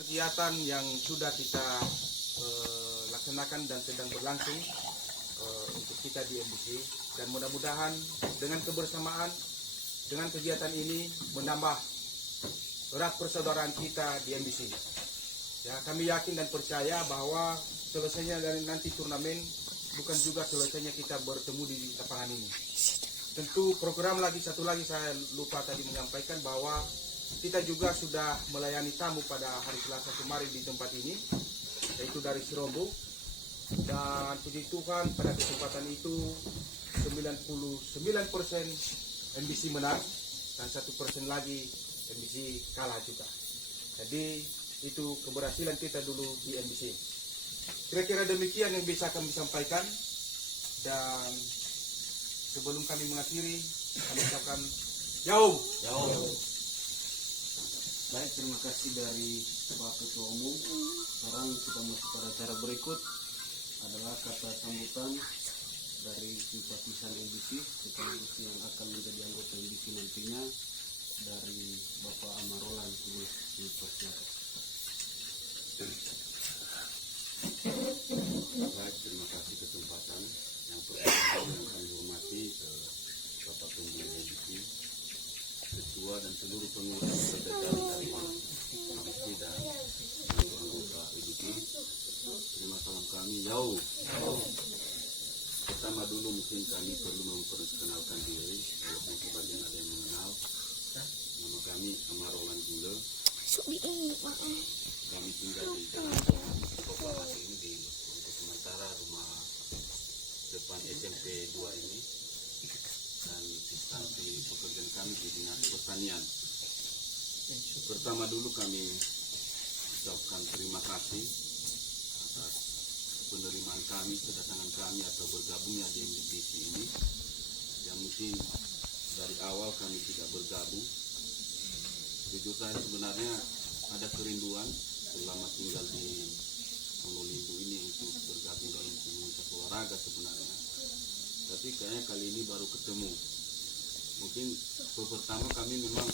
kegiatan yang sudah kita laksanakan dan sedang berlangsung untuk kita di MBC, dan mudah-mudahan dengan kebersamaan, dengan kegiatan ini menambah erat persaudaraan kita di MBC. Ya, kami yakin dan percaya bahwa selesainya dari nanti turnamen bukan juga selesainya kita bertemu di lapangan ini. Tentu program satu lagi saya lupa tadi menyampaikan bahwa kita juga sudah melayani tamu pada hari Selasa kemarin di tempat ini, yaitu dari Sirombo. Dan puji Tuhan pada kesempatan itu 99% MBC menang dan 1% lagi MBC kalah juga. Jadi itu keberhasilan kita dulu di MBC. Kira-kira demikian yang bisa kami sampaikan, dan sebelum kami mengakhiri, kami ucapkan jauh. Baik, terima kasih dari Pak Ketua Umum. Sekarang kita masuk pada acara berikut adalah kata sambutan dari simpatisan MBC sekaligus yang akan menjadi anggota MBC nantinya, dari Bapak Amarolan. Baik, terima kasih kesempatan. Yang pertama yang kami hormati Bapak Pembina MBC, Ketua dan seluruh pengurus jajaran dari MBC dan seluruh anggota MBC. Terima salam kami jauh. Pertama dulu mungkin kami perlu memperkenalkan diri, walaupun sebagian ada yang mengenal. Nama kami Amarolan Gule. Kami tinggal di Jalan Proklamasi ini untuk sementara rumah depan SMP 2 ini, dan instansi pekerjaan kami di Dinas Pertanian. Pertama dulu kami ucapkan terima kasih atas penerimaan kami, kedatangan kami atau bergabungnya di MBC ini, yang mungkin dari awal kami tidak bergabung. Jujur saya sebenarnya ada kerinduan selama tinggal di Probolinggo ini untuk bergabung dalam komunitas olahraga sebenarnya, tapi kayaknya kali ini baru ketemu. Mungkin pertama kami memang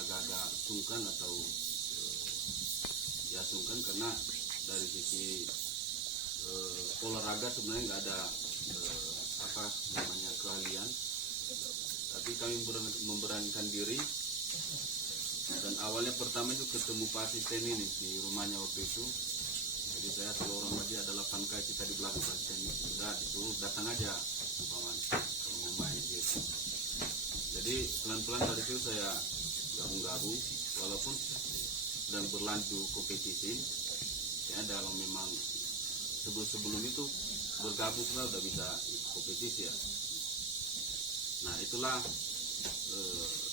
agak-agak sungkan atau ya sungkan karena dari sisi olahraga sebenarnya nggak ada keahlian, tapi kami memberanikan diri. Dan awalnya pertama itu ketemu Pak Asisten ini di rumahnya waktu itu. Jadi saya kalau orang tadi ada 8 kali kita di belakang Pak Asisten ini, sudah disuruh datang aja umpamanya kalau mau main gitu. Jadi pelan-pelan dari itu saya gabung-gabung, walaupun sedang berlanjut kompetisi. Ya kalau memang sebelum itu bergabung sudah bisa ikut kompetisi ya. Nah itulah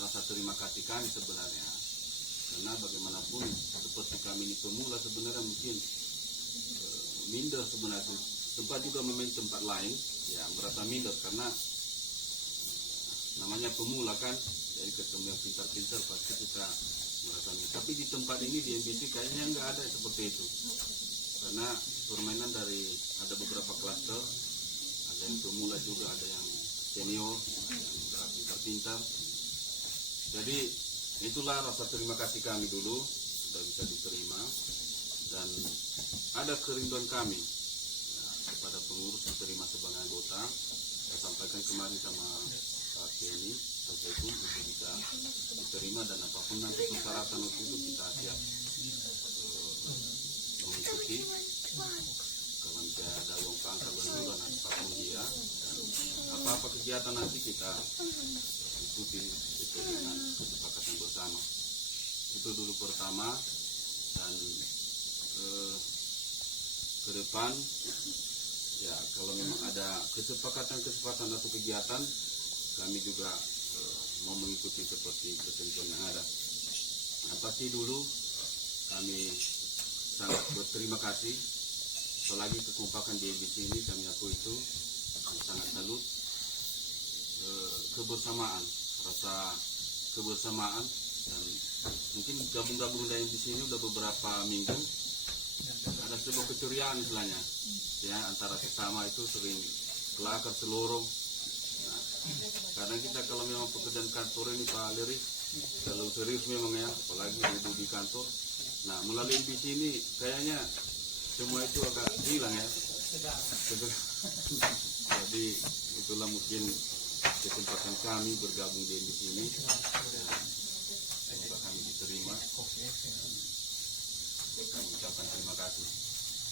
rasa terima kasih kami sebenarnya, karena bagaimanapun seperti kami ini pemula sebenarnya mungkin minder sebenarnya, tempat juga memain tempat lain ya merasa minder karena namanya pemula kan, jadi ketemu yang pintar-pintar pasti kita merasa minder. Tapi di tempat ini di MBC kayaknya nggak ada seperti itu, karena permainan dari ada beberapa klaster, ada yang pemula juga, ada yang senior, yang pintar-pintar. Jadi itulah rasa terima kasih kami dulu sudah bisa diterima, dan ada kerinduan kami ya, kepada pengurus diterima sebagai anggota. Saya sampaikan kemarin sama Pak Kenny untuk bisa diterima, dan apapun nanti persyaratan waktu itu kita siap mengikuti. Kalau misalnya ada uang pangkal dan apapun dia, dan apa-apa kegiatan nanti kita ikuti dengan kesepakatan bersama. Itu dulu pertama, dan ke depan ya kalau memang ada kesepakatan atau kegiatan, kami juga mau mengikuti seperti ketentuan yang ada. Nah, pasti dulu kami sangat berterima kasih, apalagi kekompakan di MBC ini kami akui itu sangat salut. Kebersamaan, rasa kebersamaan, dan mungkin gabung-gabung dari di sini udah beberapa minggu, ada sebuah kecurigaan istilahnya ya, antara sesama itu sering kelakar seluruh. Nah, karena kita kalau memang pekerjaan kantor ini Pak Liris, kalau serius memang ya, apalagi duduk di kantor, Nah, melalui MBC ini kayaknya semua itu agak hilang ya. Jadi itulah mungkin kesempatan kami bergabung di MBC ini. Semoga kami diterima. Kami ucapkan terima kasih.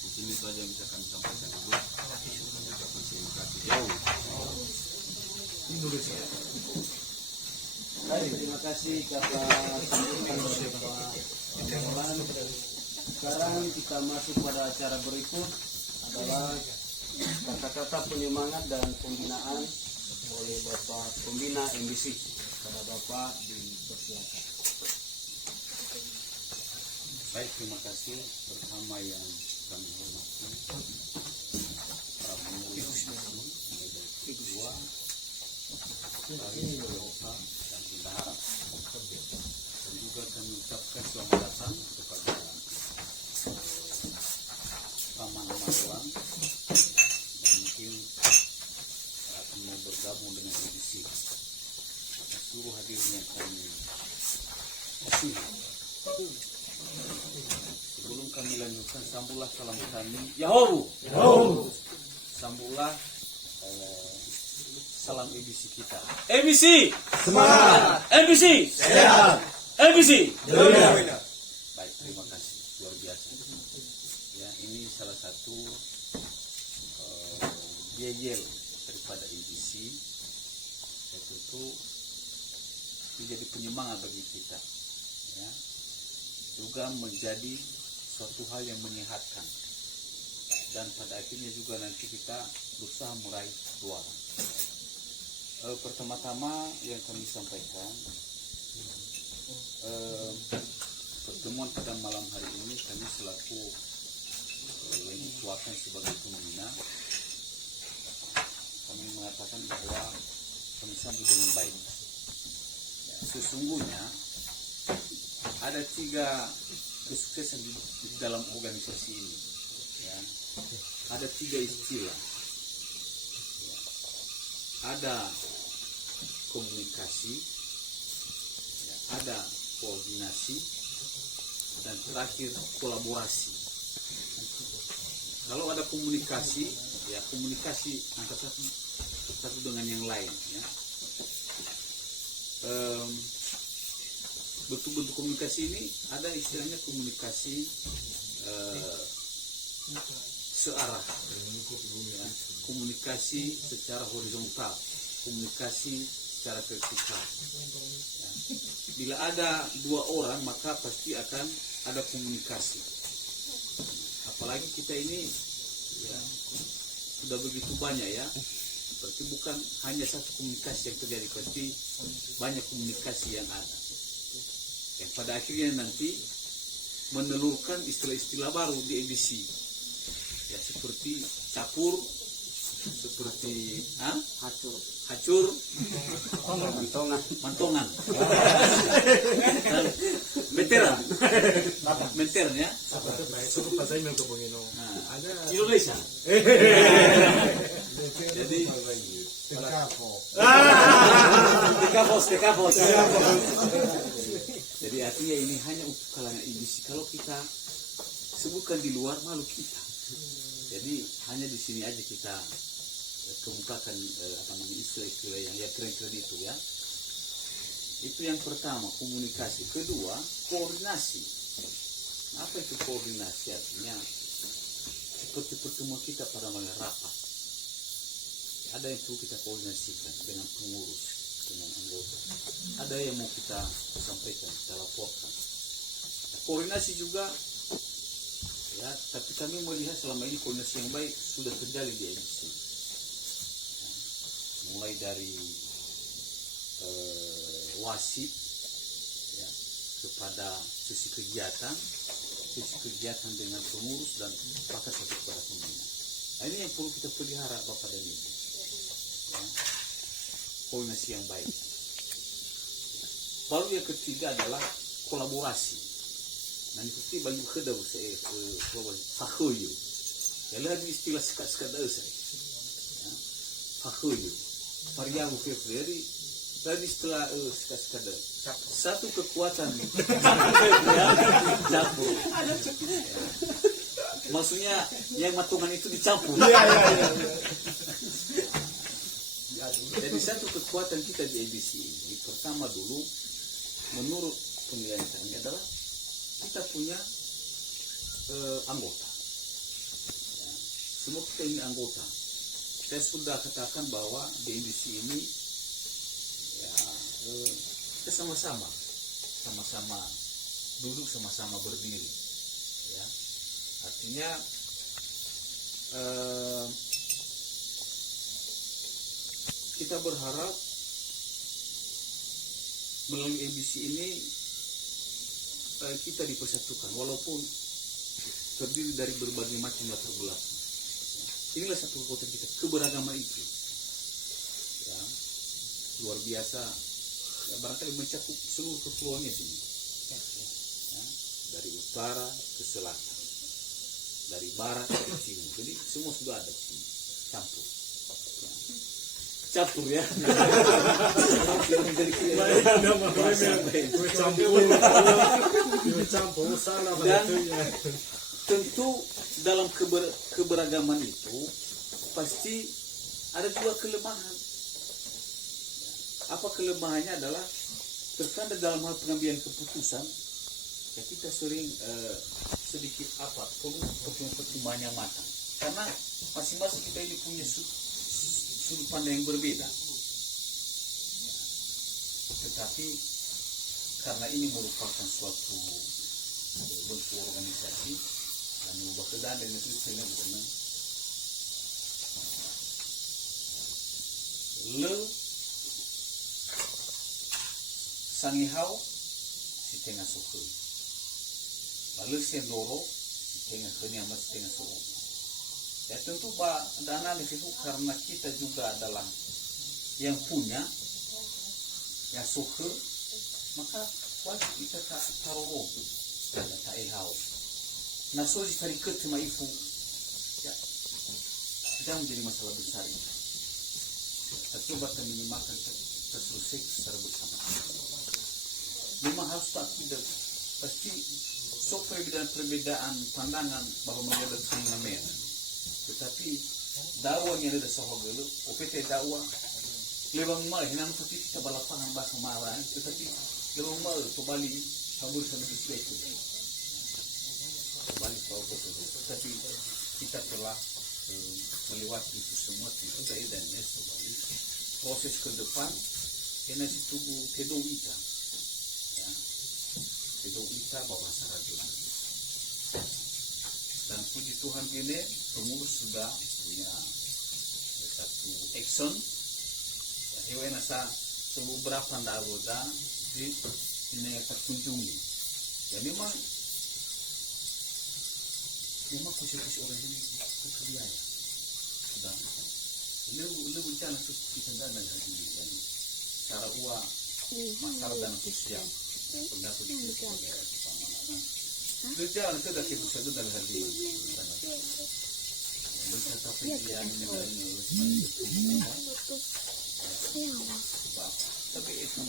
Di sini saja yang bisa kami sampaikan dulu. Kami ucapkan terima kasih. Jauh. Baik, terima kasih atas sambutan dari Pak Imran. Sekarang kita masuk pada acara berikut adalah kata-kata penyemangat dan pembinaan oleh Bapak Pembina MBC. Pada Bapak dipersilakan. Baik, terima kasih. Pertama yang kami hormati para pemuda kedua dari Eropa dan Bendahara. Dan juga kami ucapkan selamat datang kepada Paman Marwan dan mungkin akan mau bergabung dengan edisi. Seluruh hadirin yang kami kasih. Sebelum kami lanjutkan, sambutlah salam kami. Yahoru. Sambutlah salam ABC kita. ABC semangat. ABC sehat. ABC baik, terima kasih, luar biasa. Ya, ini salah satu yel daripada ABC. Ya, tentu menjadi penyemangat bagi kita. Ya, juga menjadi suatu hal yang menyehatkan, dan pada akhirnya juga nanti kita berusaha meraih juara. Pertama-tama yang kami sampaikan, pertemuan pada malam hari ini kami selaku yang dituakan sebagai pembina, kami mengatakan bahwa kami sambut dengan baik. Ya, sesungguhnya ada 3 kesuksesan di dalam organisasi ini. Ya. Ada 3 istilah. Ya. Ada komunikasi, ya, ada koordinasi, dan terakhir kolaborasi. Kalau ada komunikasi, ya komunikasi antara satu dengan yang lain. Ya. Bentuk-bentuk komunikasi ini ada istilahnya komunikasi searah, ya. Komunikasi secara horizontal, komunikasi secara vertikal. Ya. Bila ada 2 orang maka pasti akan ada komunikasi. Apalagi kita ini ya, sudah begitu banyak ya. Berarti bukan hanya satu komunikasi yang terjadi, pasti banyak komunikasi yang ada. Yang pada akhirnya nanti menelurkan istilah-istilah baru di ABC. Ya, seperti capur, seperti hacur, mantongan, dan menteran ya. Indonesia. Jadi tekapos. Jadi artinya ini hanya untuk kalangan ABC. Kalau kita sebutkan di luar, malu kita. Jadi hanya di sini aja kita kemukakan istilah yang keren-keren itu ya. Itu yang pertama, komunikasi. Kedua, koordinasi. Apa itu koordinasi? Artinya seperti pertemuan kita pada malam rapat. Ada yang perlu kita koordinasikan dengan pengurus, dengan anggota. Ada yang mau kita sampaikan, kita laporkan. Nah, koordinasi juga, ya. Tapi kami melihat selama ini koordinasi yang baik sudah terjalin di MC. Ya, mulai dari wasit, ya, kepada sesi kegiatan dengan pengurus dan bahkan satu kepada pembina. Nah, ini yang perlu kita pelihara Bapak dan Ibu. Ya, koordinasi yang baik. Baru yang ketiga adalah kolaborasi. Nah, itu bagi kedua saya fahuyu. Ya, lagi istilah sekat-sekat saya. Ya, fahuyu. Variabu Februari tadi setelah sekadar Campur. satu kekuatan ya, campur. Maksudnya yang matungan itu dicampur. Iya. Jadi satu kekuatan kita di ABC ini pertama dulu menurut penilaian kami adalah kita punya anggota. Ya, semua kita ini anggota. Saya sudah katakan bahwa di ABC ini ya kita sama-sama duduk, sama-sama berdiri. Ya, artinya kita berharap melalui ABC ini kita dipersatukan walaupun terdiri dari berbagai macam latar belakang. Inilah satu kekuatan kita, keberagaman itu. Ya, luar biasa. Ya, barangkali mencakup seluruh kepulauannya sini. Ya, dari utara ke selatan, dari barat ke timur. Jadi semua sudah ada di sini, campur. Ya. Campur ya. Dan tentu dalam keberagaman itu pasti ada juga kelemahan. Apa kelemahannya adalah terkadang dalam hal pengambilan keputusan ya kita sering sedikit perlu pertimbangan yang matang karena masing-masing kita ini punya sudut pandang yang berbeda. Tetapi karena ini merupakan suatu bentuk organisasi dan mengubah keadaan dan itu sehingga benar le sangihau si tengah suku lalu sendoro si tengah kenyama si tengah suku. Ya tentu Pak dana di situ karena kita juga adalah yang punya yang suku maka wajib kita taruh rogo dan tak ihau. Nah so di cuma ibu ya tidak menjadi masalah besar ini. Kita coba minimalkan terselesai secara bersama. Memang harus tak tidak pasti sok perbedaan pandangan bahwa menjadi fenomena. Tetapi dakwah yang ada sahogelu, OPT dakwah lebang mal hinan pasti kita balapangan bahasa marah, tetapi lebang mal kembali kabur sama itu. Kembali tahu betul. Tetapi kita telah melewati itu semua tidak dan kembali proses ke depan kena ditunggu tedo kita. Ya. Tedo kita bawa sarajun. Dan puji Tuhan ini pengurus sudah punya satu action ya hewan nasa beberapa anggota di ini terkunjungi ya memang posisi orang ini kebiaya sudah lebih jalan kita dan lagi dan cara uang masalah dan sosial pendapat di sebagai pemahaman kerjaan sudah kita sudah dalam hal ini berkata pilihan ini tapi itu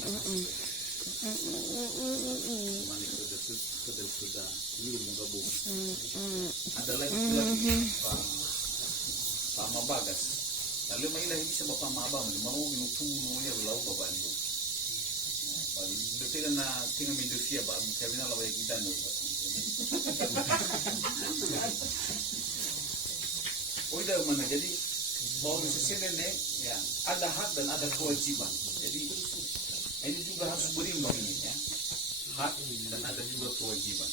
sudah ini menggabung ada lagi Pak Mabagas lalu mainlah bisa Bapak Mabang mau minutu nunya belau Bapak itu betul na tinggal Indonesia Pak kami nak lawai kita nih udah mana jadi organisasi ini ya ada hak dan ada kewajiban jadi ini juga harus berimbang ini ya hak dan ada juga kewajiban.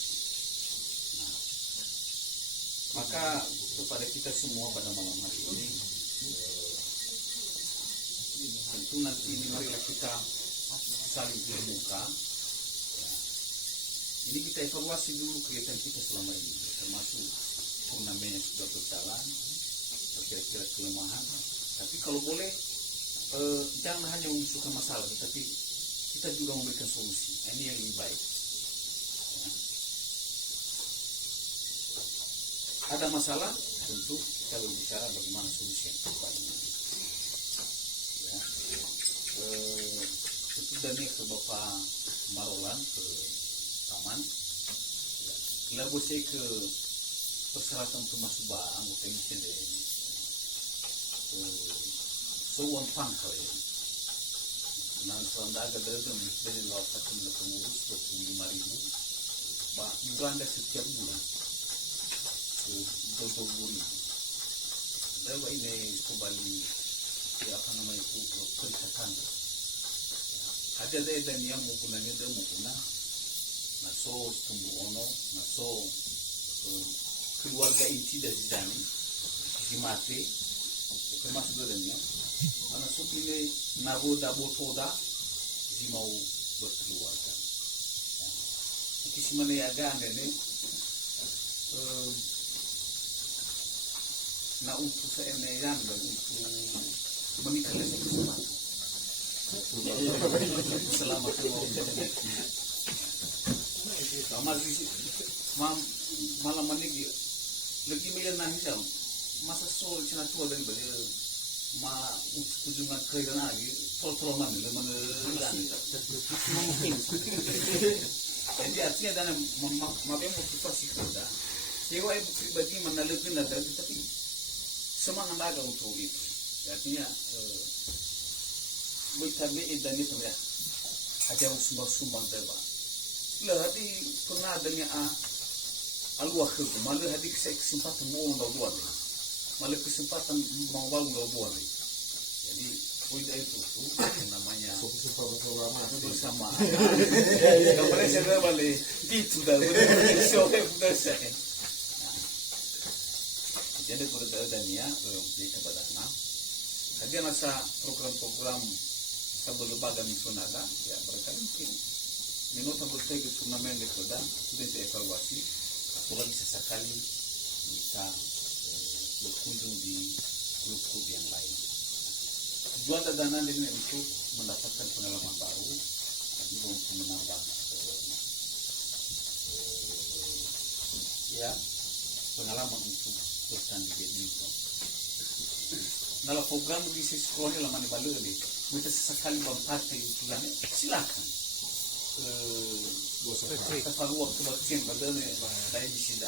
Nah, maka kepada kita semua pada malam hari ini tentu nanti ini marilah kita saling terbuka ya. Ini kita evaluasi dulu kegiatan kita selama ini termasuk turnamen yang sudah berjalan kira-kira kelemahan tapi kalau boleh jangan hanya menyusulkan masalah tapi kita juga memberikan solusi ini yang lebih baik ya. Ada masalah tentu kita berbicara bagaimana solusi yang terbaik ya. sesudah nih ke Bapak Marolan ke taman. Lalu saya ke persyaratan untuk masuk anggota ini deh. Sewan pangkal ya. Nah, selama agak dari laporan dari pengurus 25.000. Bah, Uganda setiap bulan ke 20.000. Lalu ini kembali ya apa namanya itu perikatan. Ada dan yang menggunakan dia menggunakan naso tumbuh ono naso keluarga inti dari Zani Jimate termasuk dalamnya karena supile nabo dabo toda Zimau berkeluarga kisi mana ya agak ane na untuk seeneyan dan untuk menikah lagi kesempatan selamat malam manigi lagi miliar nani jam masa sol cina tua dan beli ma kunjungan kerja lagi tol mana le mana lagi jadi artinya dan mabem kita sih kerja sewa ibu pribadi mana lebih nada tapi semangat ada untuk itu artinya bertabi dan itu ya ada sumbang debat lah hati pernah adanya alwah ke malah hati kesempatan mau dua deh malah kesempatan mau bangun dua deh jadi udah itu namanya bersama kemarin saya balik itu dah udah saya jadi berdaya di tempat mana ada masa program-program lembaga misionada ya mereka mungkin minta berbagai turnamen itu dan sudah dievaluasi apalagi sesekali bisa berkunjung di klub-klub yang lain. Tujuan dana ini untuk mendapatkan pengalaman baru dan juga untuk menambah ya pengalaman untuk bertanding di badminton. Dalam program di sekolahnya lama di Bali ini, kita sesekali berpartai itu silakan. Kita waktu bersihin badannya dari di sini.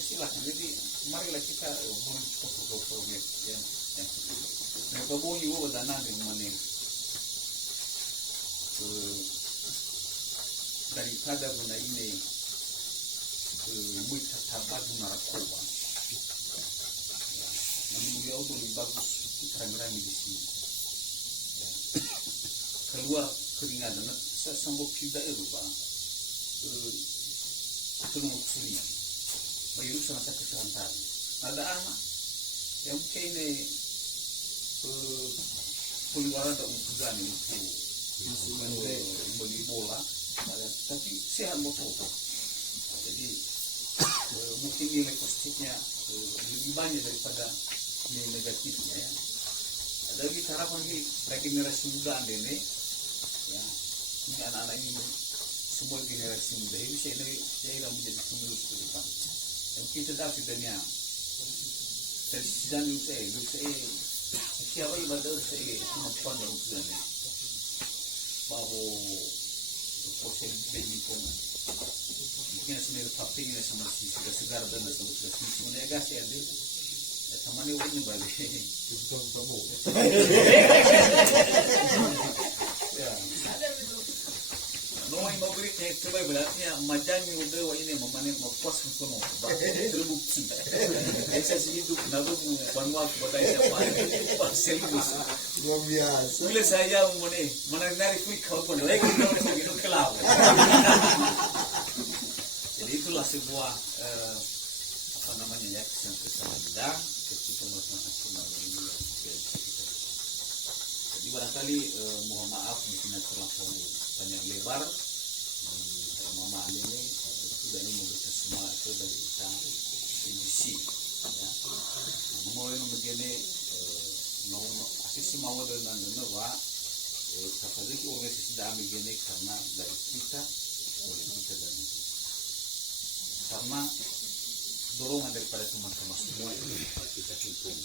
Silakan. Jadi marilah kita membuat program yang mereka boleh juga dana dengan mana daripada guna ini muita tabat narkoba. Namun beliau lebih bagus terang-terangi di sini. Keluar keringat dan sambut tidak eropa tolong kusuri bayu sama saya kesehatan ada anak yang mungkin ini keluar ada ukuran untuk beli bola tapi sehat motor jadi mungkin nilai positifnya lebih banyak daripada nilai negatifnya ya ada lagi harapan bagi generasi muda ini ya ini anak-anak ini semua generasi muda ini saya menjadi penerus ke depan yang kita tahu setidaknya dari sejarah saya siapa ibadah saya kemampuan dalam sejarah bahwa proses badminton mungkin sebenarnya paping ini sama si segar dan sama sebenarnya agak sih ada ya temannya ini balik ya no mau berikutnya coba berarti majani udah ini memang puas kono terbukti saya hidup nabu banwa kepada siapa parselus luar biasa bila saya mana nari quick kau pun lagi itu kelab jadi itulah sebuah apa namanya ya kesan dan ketika masyarakat ini jadi barangkali mohon maaf mungkin terlalu panjang lebar mama ini sudah ini memberikan semangat dari kita indisi ya mau yang begini mau asisi mau dengan wa katakan organisasi dami begini karena dari kita oleh kita dan itu karena dorongan daripada teman-teman semua kita hitung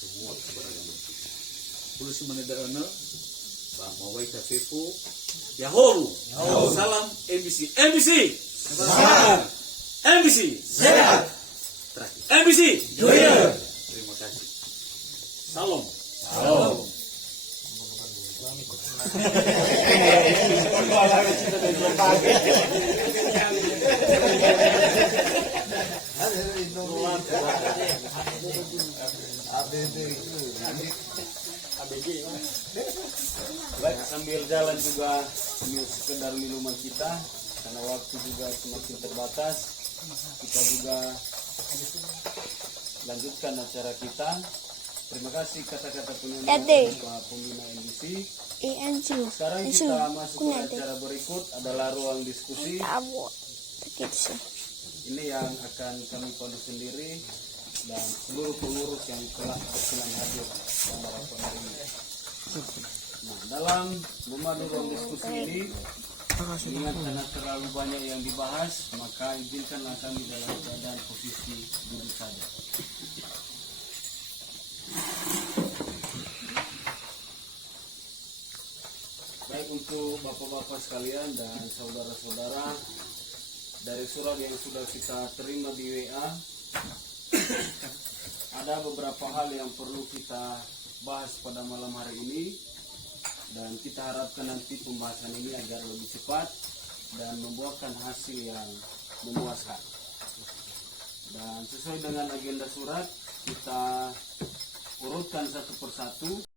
semua keberagaman kita. Polisi menedakkan Bamoy Tafifu Yaholu. Salam MBC. MBC. MBC. Sehat. Terakhir. MBC. Jaya. Terima kasih. Salam. Salam. Baik, sambil jalan juga sekedar minuman kita, karena waktu juga semakin terbatas. Kita juga lanjutkan acara kita. Terima kasih kata-kata penutup Pak Pembina MBC. Sekarang kita masuk ke acara berikut adalah ruang diskusi. Ini yang akan kami pandu sendiri dan seluruh pengurus yang telah berkenan hadir pada rapat hari ini. Nah, dalam memandu ruang diskusi ini, ingat karena terlalu banyak yang dibahas, maka izinkanlah kami dalam keadaan posisi duduk saja. Baik, untuk bapak-bapak sekalian dan saudara-saudara, dari surat yang sudah kita terima di WA, ada beberapa hal yang perlu kita bahas pada malam hari ini, dan kita harapkan nanti pembahasan ini agar lebih cepat dan membuahkan hasil yang memuaskan. Dan sesuai dengan agenda surat, kita urutkan satu persatu.